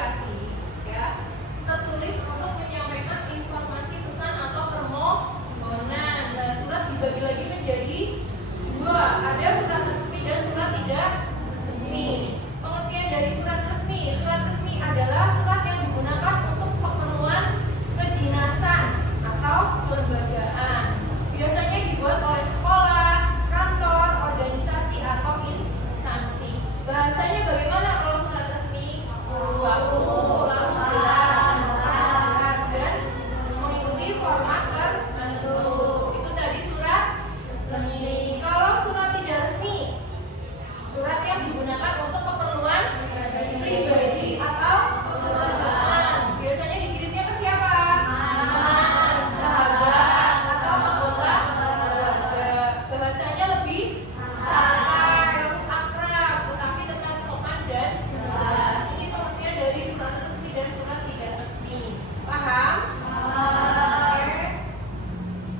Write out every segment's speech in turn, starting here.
komunikasi, ya, tertulis untuk menyampaikan informasi, pesan atau permohonan. Nah, surat dibagi lagi menjadi dua, ada surat resmi dan surat tidak resmi. Pengertian dari surat resmi adalah surat yang digunakan untuk keperluan kedinasan atau kelembagaan. Biasanya dibuat oleh sekolah, kantor, organisasi atau instansi. Bahasanya bagaimana kalau surat resmi? Baku, jelas, dan mengikuti format tertentu. Itu tadi surat resmi. Kalau surat tidak resmi, surat yang digunakan untuk keperluan pribadi atau kelembagaan. Biasanya dikirimnya ke siapa? Teman, sahabat, atau anggota keluarga. Bahasanya lebih santai, lebih akrab, tetapi tetap sopan dan jelas. Ini pengertian dari surat resmi dan surat tidak resmi. Paham? Oke.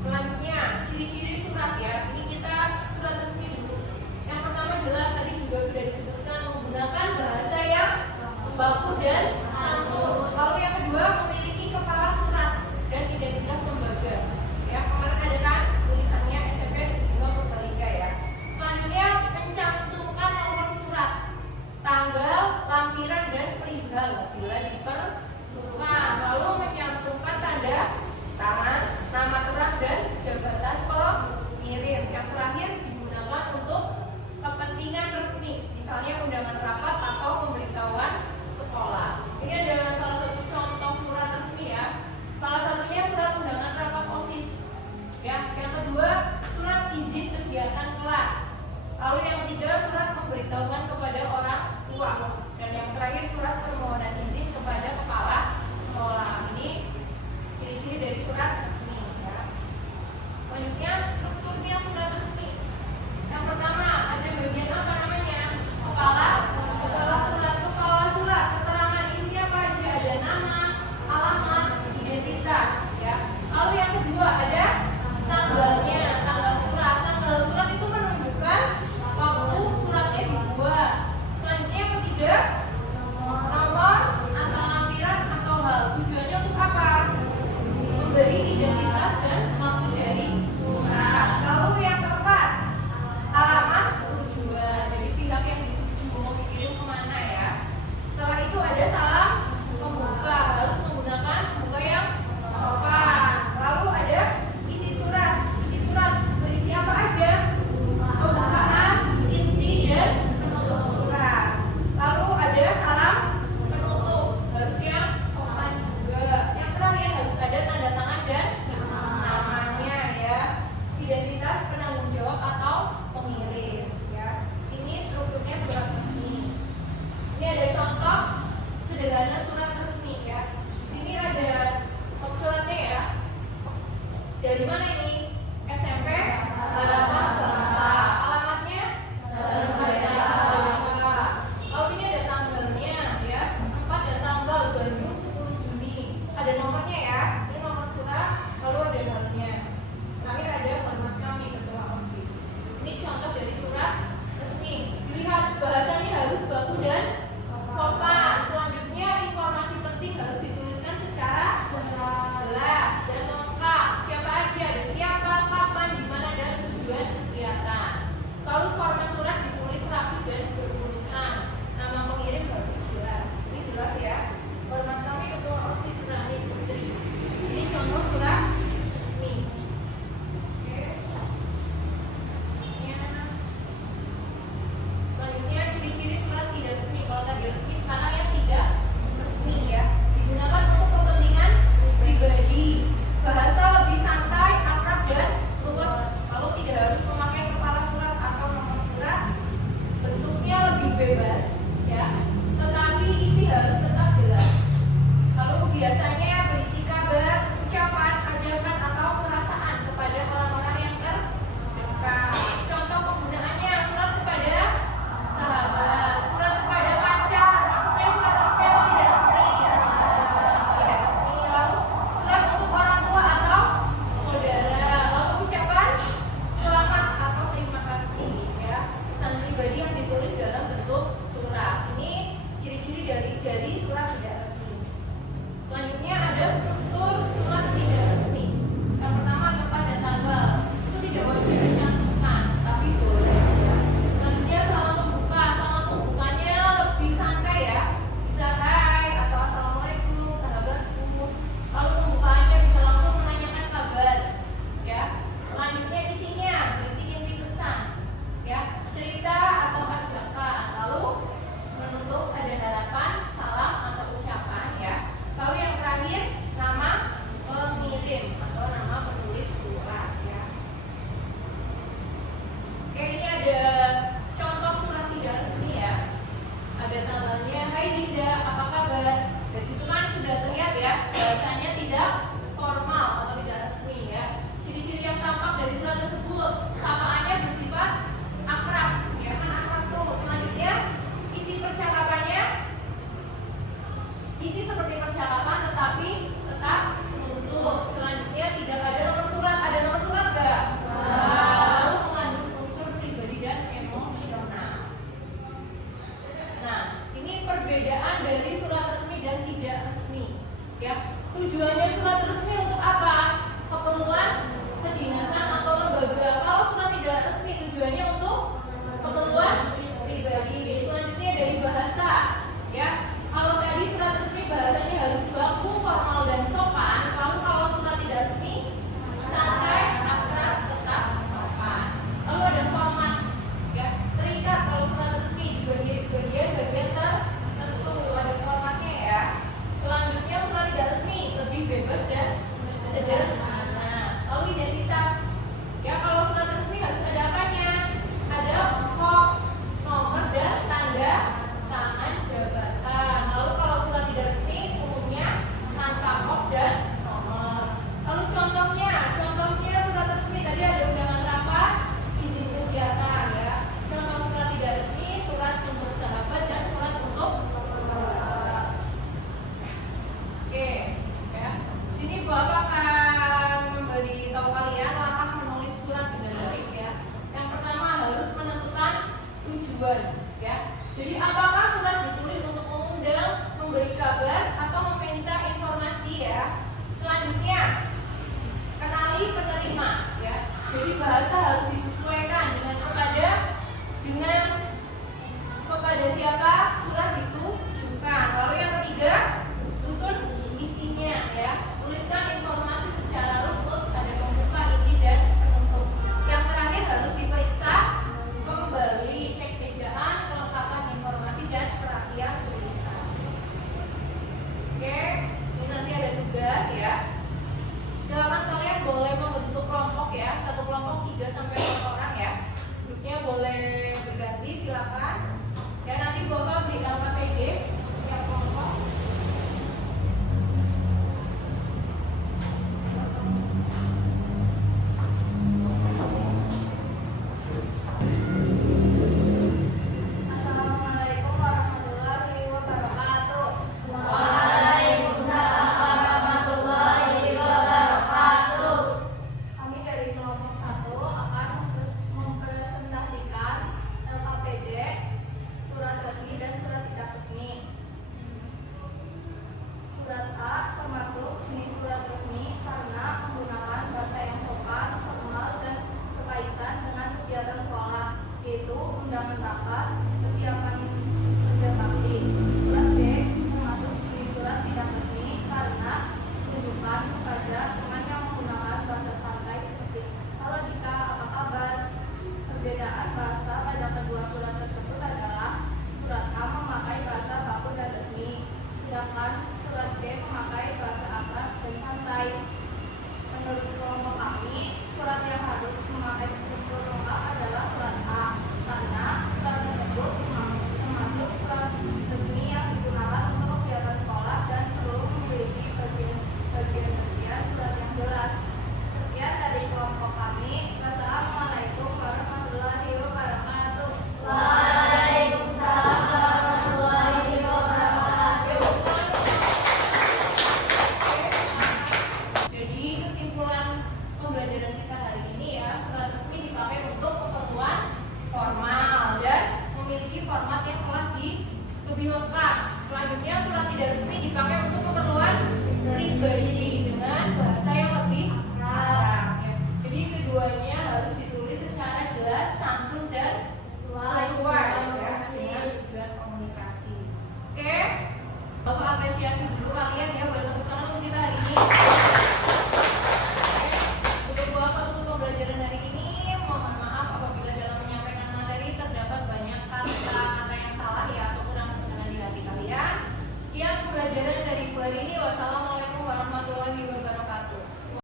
Selanjutnya, ciri-ciri surat, ya. Ini kita surat resmi dulu. Yang pertama jelas, tadi juga sudah disebutkan, menggunakan bahasa yang baku dan santun. Lalu yang kedua, memiliki kepala surat dan identitas lembaga. Ya, kemarin ada kan tulisannya SMP Negeri Purbalingga, ya. Selanjutnya, mencantumkan nomor surat, tanggal, lampiran dan perihal bila diperlukan. Lalu mencantumkan tanda tangan, nama terang dan jabatan pengirim. Yang terakhir digunakan untuk kepentingan resmi, misalnya undangan rapat atau pemberitahuan sekolah. Ini ada salah satu contoh surat resmi, ya. Salah satunya surat undangan rapat OSIS, ya. Yang kedua, surat izin kegiatan kelas. Lalu yang ketiga, surat pemberitahuan kepada orang tua. Dan yang terakhir, surat permohonan izin kepada kepala sekolah. Ini ciri-ciri perbedaan dari surat resmi dan tidak resmi. Ya, tujuannya surat resmi untuk apa? Keperluan kedinasan atau lembaga. Kalau surat tidak resmi tujuannya untuk